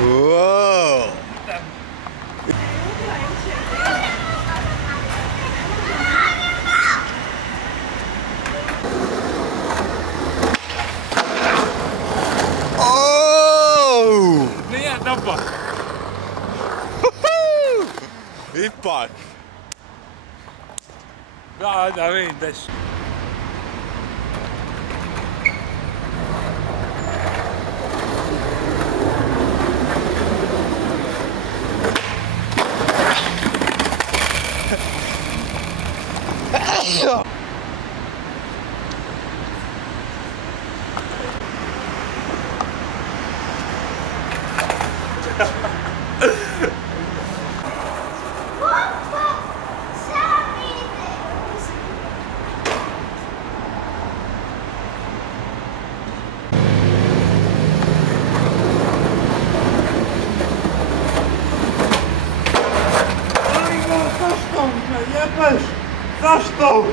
Wow. Oh! Nije dobro. Ipak. Da vidim gdje su. Zašto?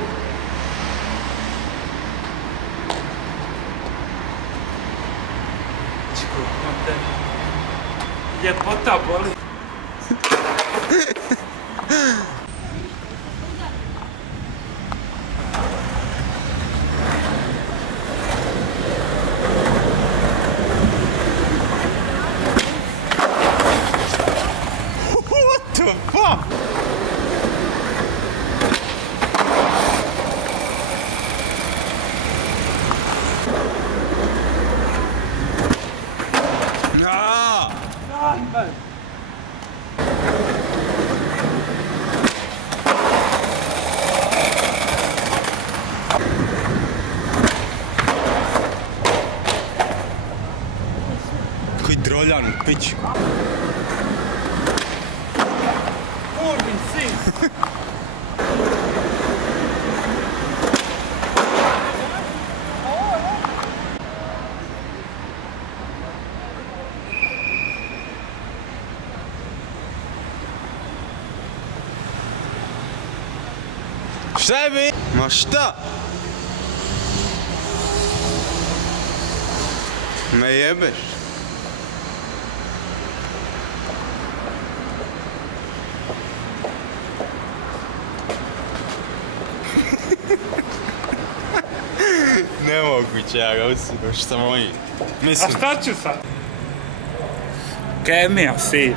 Čekaj, te ljepota boli. What the fuck? Koji droljan u piću. Kurvin sin. Šta je bi? Ma šta? Me jebeš? Nemoguće, ja ga usinuo, šta moji. A Mislim, šta ću sad? Kemija, sin.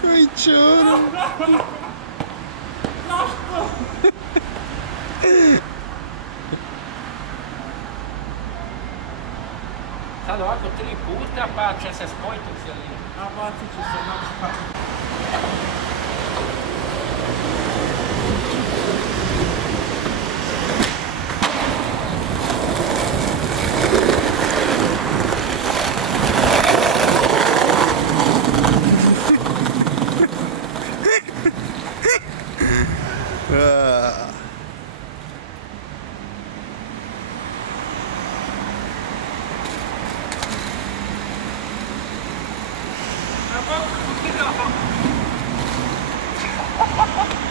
koji čoro. Sad ovako 3 puta pa će se spojiti u cijelinu. A bacit će se na... Ha ha ha!